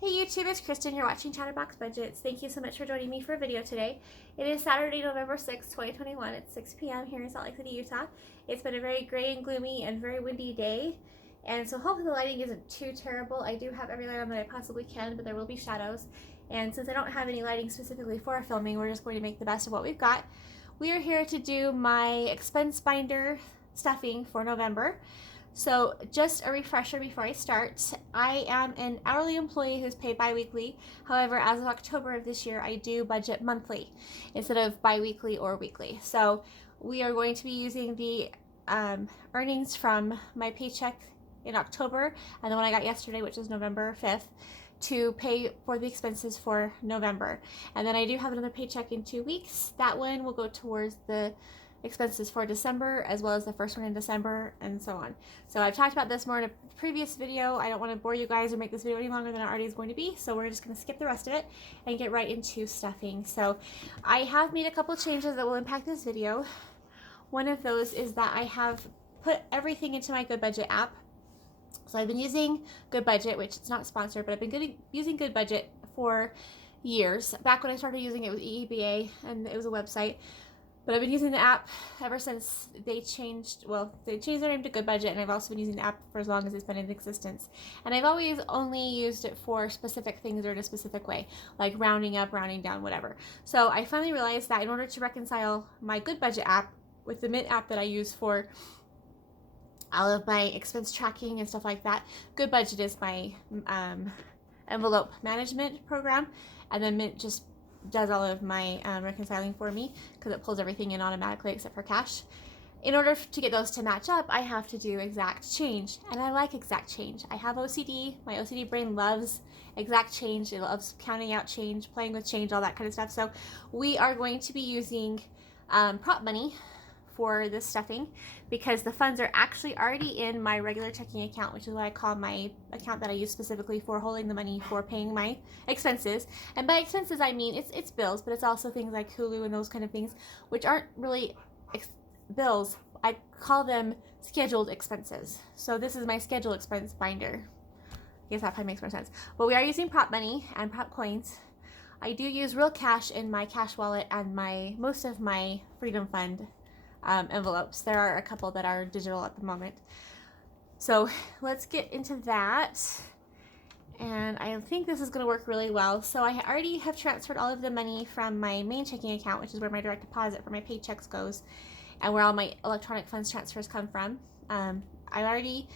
Hey YouTube, it's Kristen. You're watching Chatterbox Budgets. Thank you so much for joining me for a video today. It is Saturday, November 6th, 2021. It's 6 p.m. here in Salt Lake City, Utah. It's been a very gray and gloomy and very windy day, and so hopefully the lighting isn't too terrible. I do have every light on that I possibly can, but there will be shadows. And since I don't have any lighting specifically for filming, we're just going to make the best of what we've got. We are here to do my expense binder stuffing for November. So just a refresher before I start, I am an hourly employee who's paid bi-weekly. However, as of October of this year, I do budget monthly instead of bi-weekly or weekly. So we are going to be using the earnings from my paycheck in October and the one I got yesterday, which is November 5th, to pay for the expenses for November. And then I do have another paycheck in 2 weeks. That one will go towards the expenses for December, as well as the first one in December, and so on. So I've talked about this more in a previous video. I don't want to bore you guys or make this video any longer than it already is going to be, so we're just going to skip the rest of it and get right into stuffing. So I have made a couple changes that will impact this video. One of those is that I have put everything into my Good Budget app. So I've been using Good Budget, which it's not sponsored, but I've been using Good Budget for years. Back when I started using it with EEBA, and it was a website. But I've been using the app ever since they changed their name to Good Budget, and I've also been using the app for as long as it's been in existence. And I've always only used it for specific things or in a specific way, like rounding up, rounding down, whatever. So I finally realized that in order to reconcile my Good Budget app with the Mint app that I use for all of my expense tracking and stuff like that, Good Budget is my envelope management program, and then Mint just does all of my reconciling for me because it pulls everything in automatically except for cash. In order to get those to match up, I have to do exact change, and I like exact change. I have OCD. My OCD brain loves exact change. It loves counting out change, playing with change, all that kind of stuff. So we are going to be using prop money for this stuffing because the funds are actually already in my regular checking account, which is what I call my account that I use specifically for holding the money for paying my expenses. And by expenses, I mean it's bills, but it's also things like Hulu and those kind of things, which aren't really bills. I call them scheduled expenses. So this is my scheduled expense binder. I guess that probably makes more sense. But we are using prop money and prop coins. I do use real cash in my cash wallet and most of my Freedom Fund envelopes. There are a couple that are digital at the moment. So let's get into that. And I think this is going to work really well. So I already have transferred all of the money from my main checking account, which is where my direct deposit for my paychecks goes, and where all my electronic funds transfers come from. I already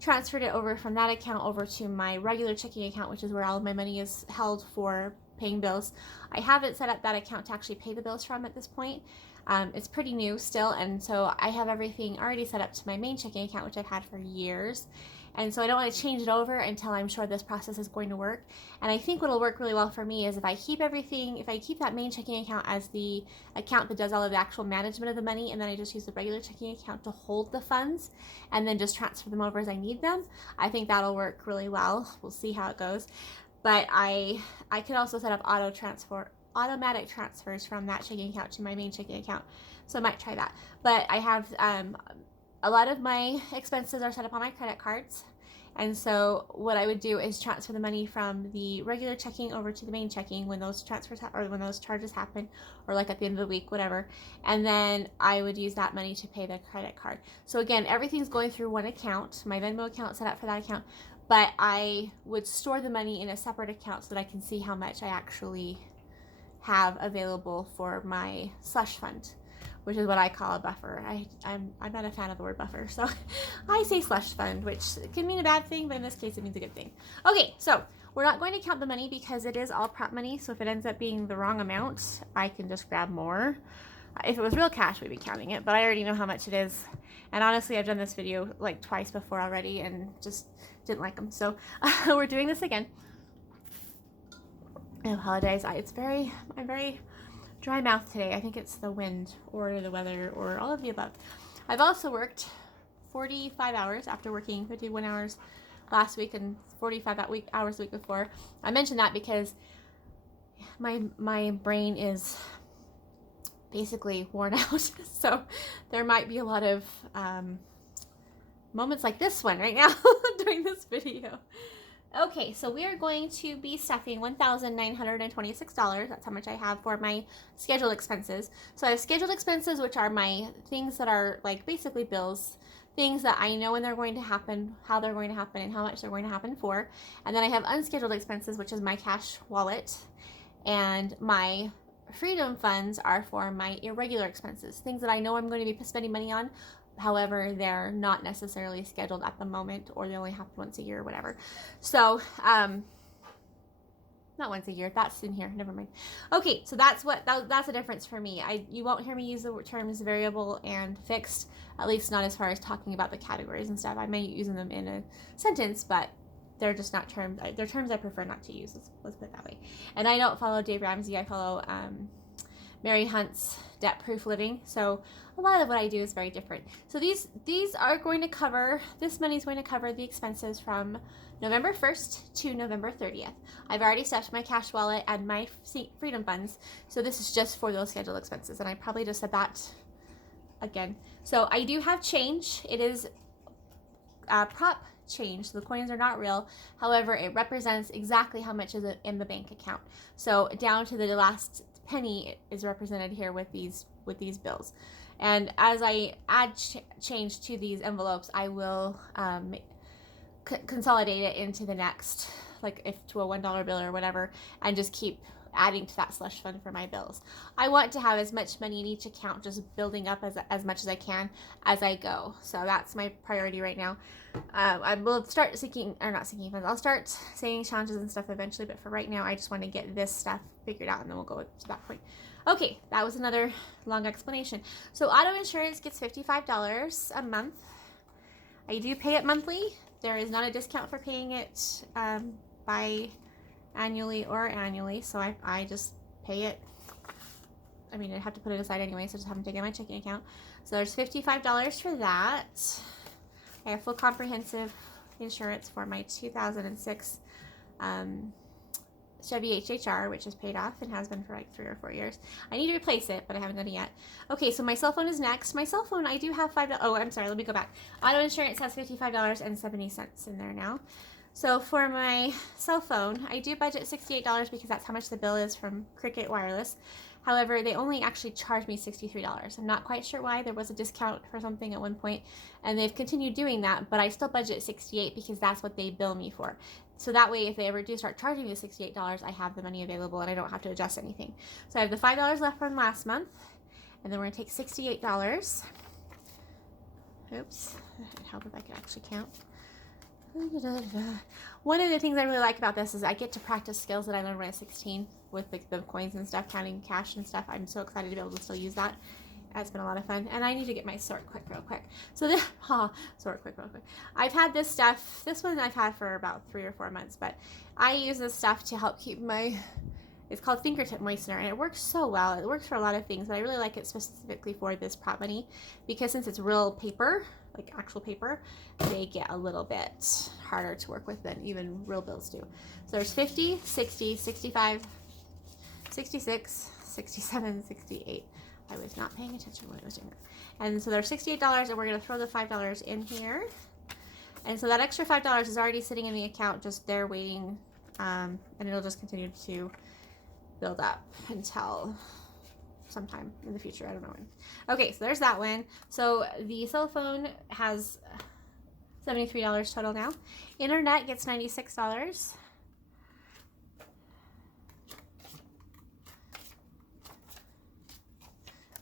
transferred it over from that account over to my regular checking account, which is where all of my money is held for paying bills. I haven't set up that account to actually pay the bills from at this point. It's pretty new still, and so I have everything already set up to my main checking account, which I've had for years. And so I don't want to change it over until I'm sure this process is going to work. And I think what will work really well for me is if I keep that main checking account as the account that does all of the actual management of the money, and then I just use the regular checking account to hold the funds and then just transfer them over as I need them. I think that'll work really well. We'll see how it goes. But I can also set up automatic transfers from that checking account to my main checking account. So I might try that. But I have a lot of my expenses are set up on my credit cards. And so what I would do is transfer the money from the regular checking over to the main checking when those transfers or when those charges happen, or like at the end of the week, whatever. And then I would use that money to pay the credit card. So again, everything's going through one account. My Venmo account set up for that account, but I would store the money in a separate account so that I can see how much I actually have available for my slush fund, which is what I call a buffer. I'm not a fan of the word buffer, so I say slush fund, which can mean a bad thing, but in this case it means a good thing. Okay, so we're not going to count the money because it is all prop money, so if it ends up being the wrong amount, I can just grab more. If it was real cash, we'd be counting it, but I already know how much it is. And honestly, I've done this video like twice before already and just didn't like them, so we're doing this again. I apologize. I'm very dry mouth today. I think it's the wind or the weather or all of the above. I've also worked 45 hours after working 51 hours last week and 45 hours the week before. I mentioned that because my brain is basically worn out. So there might be a lot of moments like this one right now during this video. Okay, so we are going to be stuffing $1,926. That's how much I have for my scheduled expenses. So I have scheduled expenses, which are my things that are like basically bills, things that I know when they're going to happen, how they're going to happen, and how much they're going to happen for. And then I have unscheduled expenses, which is my cash wallet. And my freedom funds are for my irregular expenses, things that I know I'm going to be spending money on. However, they're not necessarily scheduled at the moment, or they only happen once a year or whatever. So, not once a year, that's in here, never mind. Okay, so that's the difference for me. You won't hear me use the terms variable and fixed, at least not as far as talking about the categories and stuff. I may use them in a sentence, but they're just not terms. They're terms I prefer not to use. Let's put it that way. And I don't follow Dave Ramsey. I follow Mary Hunt's Debt Proof Living. So a lot of what I do is very different. So these are going to cover, this money is going to cover the expenses from November 1st to November 30th. I've already stuffed my cash wallet and my freedom funds. So this is just for those scheduled expenses. And I probably just said that again. So I do have change. It is prop change. So the coins are not real. However, it represents exactly how much is in the bank account. So down to the last penny is represented here with these bills. And as I add change to these envelopes, I will consolidate it into the next, like if to a $1 bill or whatever, and just keep adding to that slush fund for my bills. I want to have as much money in each account, just building up as much as I can as I go. So that's my priority right now. I will start not sinking funds. I'll start savings challenges and stuff eventually, but for right now, I just want to get this stuff figured out, and then we'll go to that point. Okay, that was another long explanation. So auto insurance gets $55 a month. I do pay it monthly. There is not a discount for paying it annually or annually, so I just pay it. I mean, I have to put it aside anyway, so I just haven't taken my checking account. So there's $55 for that. I have full comprehensive insurance for my 2006 Chevy HHR, which is paid off and has been for like 3 or 4 years. I need to replace it, but I haven't done it yet. Okay, so my cell phone is next. My cell phone, I do have $5. Oh, I'm sorry, let me go back. Auto insurance has $55.70 in there now. So for my cell phone, I do budget $68 because that's how much the bill is from Cricket Wireless. However, they only actually charged me $63. I'm not quite sure why. There was a discount for something at one point, and they've continued doing that, but I still budget $68 because that's what they bill me for. So that way, if they ever do start charging me $68, I have the money available and I don't have to adjust anything. So I have the $5 left from last month, and then we're going to take $68. Oops, it'd help if I could actually count. One of the things I really like about this is I get to practice skills that I learned when I was 16 with the coins and stuff, counting cash and stuff. I'm so excited to be able to still use that. It's been a lot of fun. And I need to get my sort real quick. So this, sort real quick. I've had this stuff, this one I've had for about 3 or 4 months, but I use this stuff to help keep my, it's called fingertip moistener, and it works so well. It works for a lot of things, but I really like it specifically for this prop money because since it's real paper, like actual paper, they get a little bit harder to work with than even real bills do. So there's 50, 60, 65, 66, 67, 68. I was not paying attention when I was doing that. And so there's $68, and we're going to throw the $5 in here. And so that extra $5 is already sitting in the account, just there waiting, and it'll just continue to build up until sometime in the future. I don't know when. Okay, so there's that one. So the cell phone has $73 total now. Internet gets $96.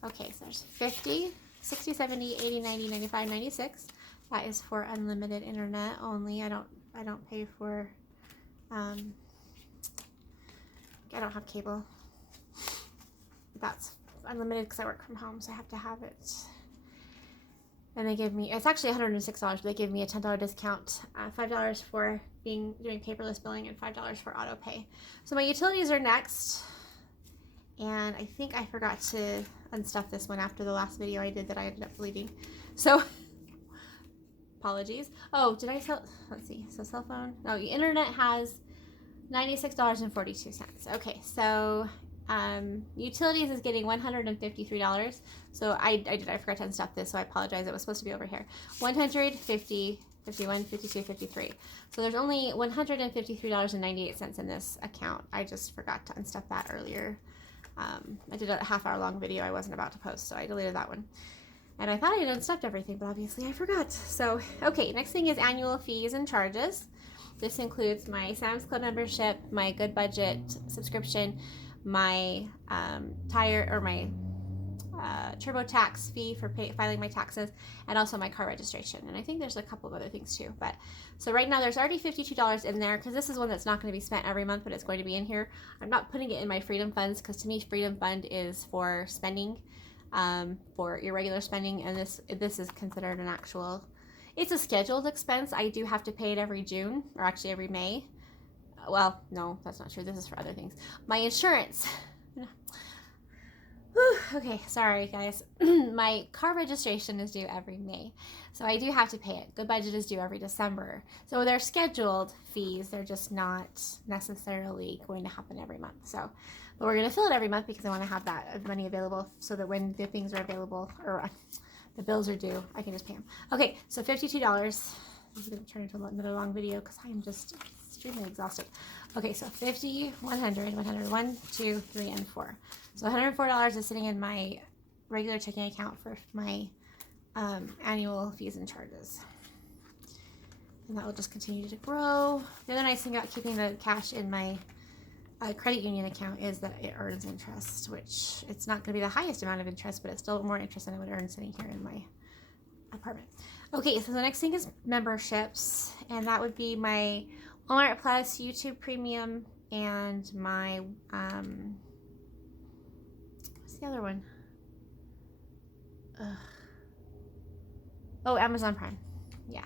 Okay, so there's 50, 60, 70, 80, 90, 95, 96. That is for unlimited internet only. I don't pay for I don't have cable. That's unlimited because I work from home, so I have to have it. And they give me, it's actually $106, but they give me a $10 discount, $5 for doing paperless billing, and $5 for auto pay. So my utilities are next. And I think I forgot to unstuff this one after the last video I did that I ended up deleting. So, apologies. Oh, did I sell? Let's see. So, cell phone. No, the internet has $96.42. Okay, so utilities is getting $153. So, I forgot to unstuff this, so I apologize. It was supposed to be over here. $153. 51, 52, 53. So there's only $153.98 in this account. I just forgot to unstuff that earlier. I did a half-hour long video I wasn't about to post, so I deleted that one. And I thought I had unstuffed everything, but obviously I forgot. So, okay, next thing is annual fees and charges. This includes my Sam's Club membership, my Good Budget subscription, my TurboTax fee for filing my taxes, and also my car registration. And I think there's a couple of other things too. But so right now there's already $52 in there, because this is one that's not going to be spent every month, but it's going to be in here. I'm not putting it in my Freedom Funds, because to me Freedom Fund is for spending, for irregular spending, and this is considered an actual, it's a scheduled expense. I do have to pay it every June, or actually every May. Well, no, that's not true. This is for other things. My insurance. Okay, sorry guys. My car registration is due every May, so I do have to pay it. Good Budget is due every December. So they're scheduled fees. They're just not necessarily going to happen every month. So, but we're going to fill it every month, because I want to have that money available, so that when the things are available, or the bills are due, I can just pay them. Okay, so $52. This is going to turn into another long video, because I am just extremely exhausted. Okay, so 50, 100, 100, 1, 2, 3, and 4. So $104 is sitting in my regular checking account for my annual fees and charges. And that will just continue to grow. The other nice thing about keeping the cash in my credit union account is that it earns interest, which it's not going to be the highest amount of interest, but it's still more interest than I would earn sitting here in my apartment. Okay, so the next thing is memberships, and that would be my Walmart Plus, YouTube Premium, and my what's the other one? Oh, Amazon Prime. Yeah.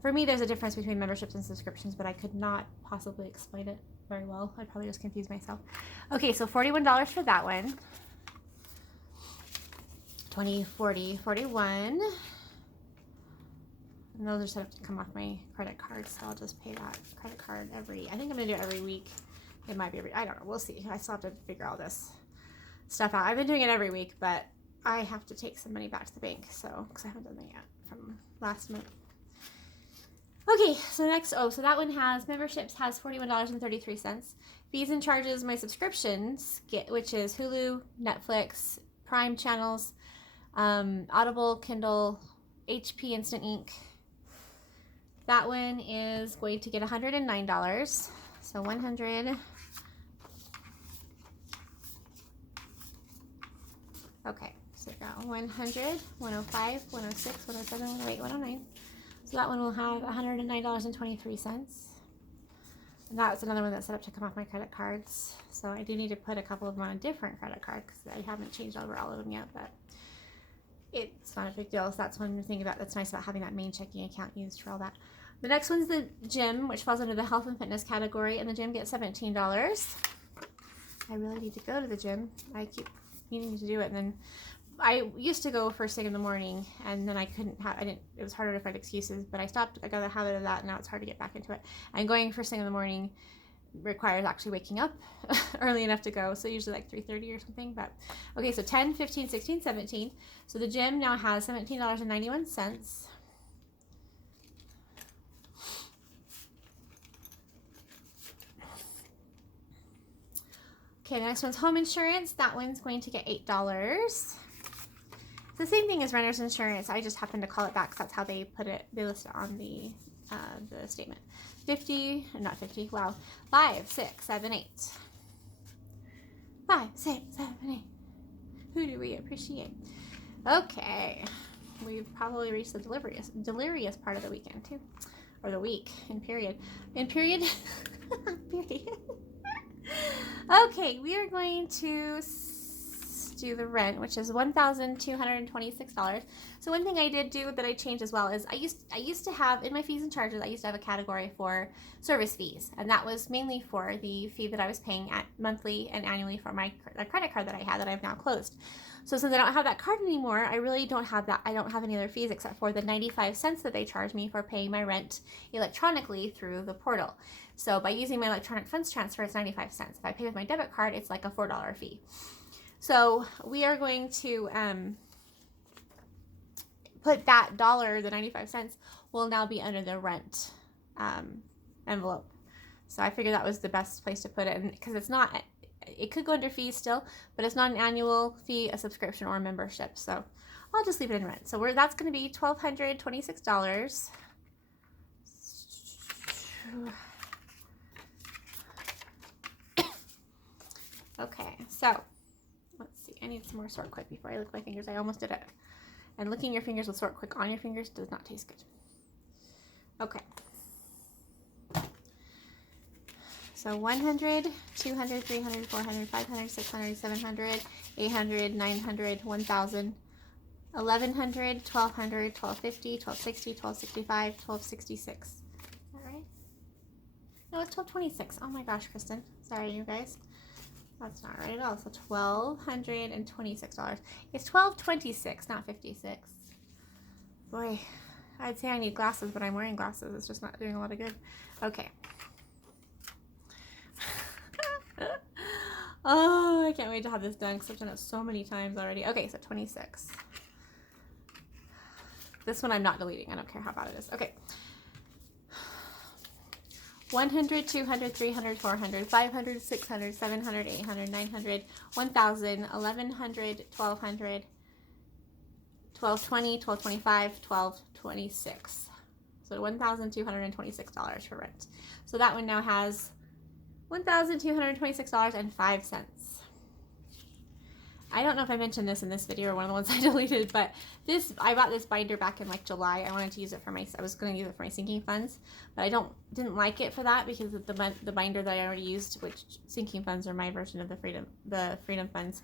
For me, there's a difference between memberships and subscriptions, but I could not possibly explain it very well. I'd probably just confuse myself. Okay, so $41 for that one. 20, 40, 41. And those are set up to come off my credit card, so I'll just pay that credit card I think I'm going to do it every week. It might be I don't know. We'll see. I still have to figure all this stuff out. I've been doing it every week, but I have to take some money back to the bank, so, because I haven't done that yet from last month. Okay, so next, so that one has, memberships has $41.33. Fees and charges, my subscriptions, which is Hulu, Netflix, Prime channels, Audible, Kindle, HP Instant Ink. That one is going to get $109. So 100. Okay, so we got 100, 105, 106, 107, 108, 109. So that one will have $109.23. And that's another one that's set up to come off my credit cards. So I do need to put a couple of them on a different credit card, because I haven't changed over all of them yet, but it's not a big deal. So that's one thing that's nice about having that main checking account used for all that. The next one's the gym, which falls under the health and fitness category, and the gym gets $17. I really need to go to the gym. I keep needing to do it, and then I used to go first thing in the morning, and then it was harder to find excuses, but I stopped. I got the habit of that, and now it's hard to get back into it. And going first thing in the morning requires actually waking up early enough to go, so usually like 3:30 or something. But okay, so 10, 15, 16, 17. So the gym now has $17.91. Okay, the next one's home insurance. That one's going to get $8. It's the same thing as renter's insurance. I just happen to call it back because that's how they put it. They list it on the statement. 50, not 50. Wow, 5, 6, 7, 8. 5, 6, 7, 8. Who do we appreciate? Okay, we've probably reached the delirious part of the weekend too, or the week in period. Period. Okay, we are going to do the rent, which is $1,226. So one thing I did do that I changed as well is I used to have in my fees and charges, I used to have a category for service fees, and that was mainly for the fee that I was paying at monthly and annually for my credit card that I had that I've now closed. So since I don't have that card anymore, I really don't have that. I don't have any other fees except for the 95 cents that they charge me for paying my rent electronically through the portal. So by using my electronic funds transfer, it's 95 cents. If I pay with my debit card, it's like a $4 fee. So we are going to put that dollar, the 95 cents, will now be under the rent envelope. So I figured that was the best place to put it, because it's not, it could go under fees still, but it's not an annual fee, a subscription, or a membership. So I'll just leave it in rent. So that's going to be $1,226. Okay, so let's see. I need some more Sort Quick before I lick my fingers. I almost did it. And licking your fingers with Sort Quick on your fingers does not taste good. Okay. So 100, 200, 300, 400, 500, 600, 700, 800, 900, 1,000, 1,100, 1,200, 1,250, 1,260, 1,265, 1,266. Is that right? No, it's 1,226. Oh my gosh, Kristen. Sorry, you guys. That's not right at all. So $1,226. It's $1,226, not 56. Boy, I'd say I need glasses, but I'm wearing glasses. It's just not doing a lot of good. Okay. Oh, I can't wait to have this done because I've done it so many times already. Okay, so 26. This one I'm not deleting. I don't care how bad it is. Okay. 100, 200, 300, 400, 500, 600, 700, 800, 900, 1,000, 1,100, 1,200, 1,220, 1,225, 1,226. So $1,226 for rent. So that one now has $1,226.05. I don't know if I mentioned this in this video or one of the ones I deleted, but I bought this binder back in like July. I wanted to use it for I was going to use it for my sinking funds, but I didn't like it for that because of the binder that I already used, which sinking funds are my version of the freedom funds.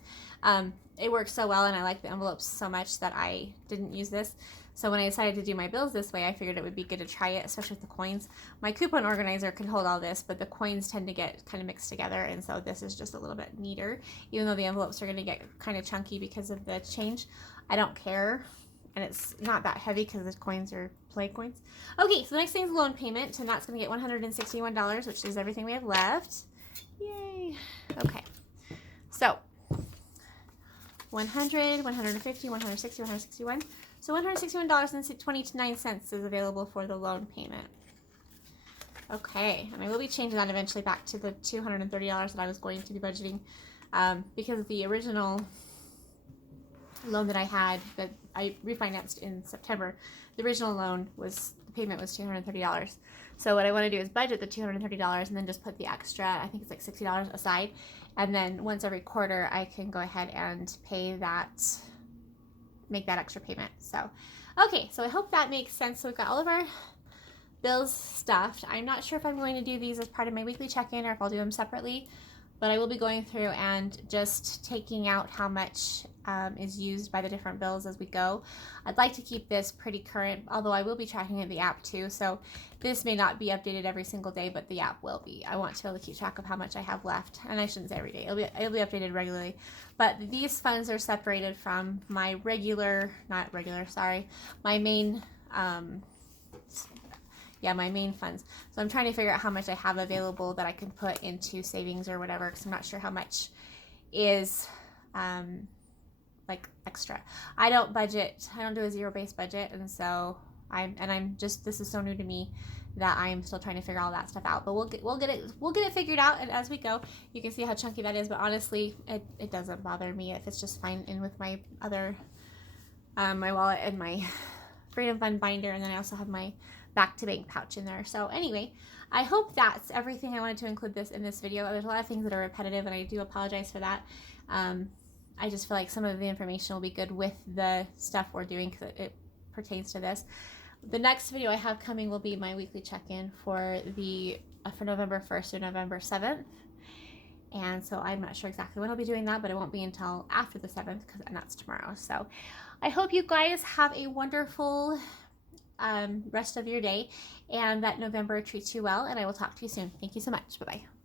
It works so well, and I like the envelopes so much that I didn't use this. So when I decided to do my bills this way, I figured it would be good to try it, especially with the coins. My coupon organizer can hold all this, but the coins tend to get kind of mixed together, and so this is just a little bit neater. Even though the envelopes are going to get kind of chunky because of the change, I don't care, and it's not that heavy because the coins are play coins. Okay, so the next thing is loan payment, and that's going to get $161, which is everything we have left. Yay! Okay, so 100, 150, 160, 161. So $161.29 is available for the loan payment. Okay, and I will be changing that eventually back to the $230 that I was going to be budgeting, because the original loan that I had that I refinanced in September, the original loan the payment was $230. So what I want to do is budget the $230 and then just put the extra, I think it's like $60 aside, and then once every quarter I can go ahead and make that extra payment. So, okay, so I hope that makes sense. So we've got all of our bills stuffed. I'm not sure if I'm going to do these as part of my weekly check-in or if I'll do them separately, but I will be going through and just taking out how much is used by the different bills as we go. I'd like to keep this pretty current, although I will be tracking it in the app too, so this may not be updated every single day, but the app will be. I want to be able to keep track of how much I have left, and I shouldn't say every day. It'll be updated regularly, but these funds are separated from my my main my main funds. So I'm trying to figure out how much I have available that I can put into savings or whatever, because I'm not sure how much is like extra. I don't do a zero-based budget, and so this is so new to me that I'm still trying to figure all that stuff out. But we'll get it figured out, and as we go, you can see how chunky that is. But honestly, it doesn't bother me if it's just fine in with my other my wallet and my Freedom Fund binder, and then I also have my back to bank pouch in there. So anyway, I hope that's everything I wanted to include in this video. There's a lot of things that are repetitive, and I do apologize for that. I just feel like some of the information will be good with the stuff we're doing because it pertains to this. The next video I have coming will be my weekly check-in for November 1st or November 7th. And so I'm not sure exactly when I'll be doing that, but it won't be until after the 7th, and that's tomorrow. So I hope you guys have a wonderful rest of your day, and that November treats you well, and I will talk to you soon. Thank you so much. Bye-bye.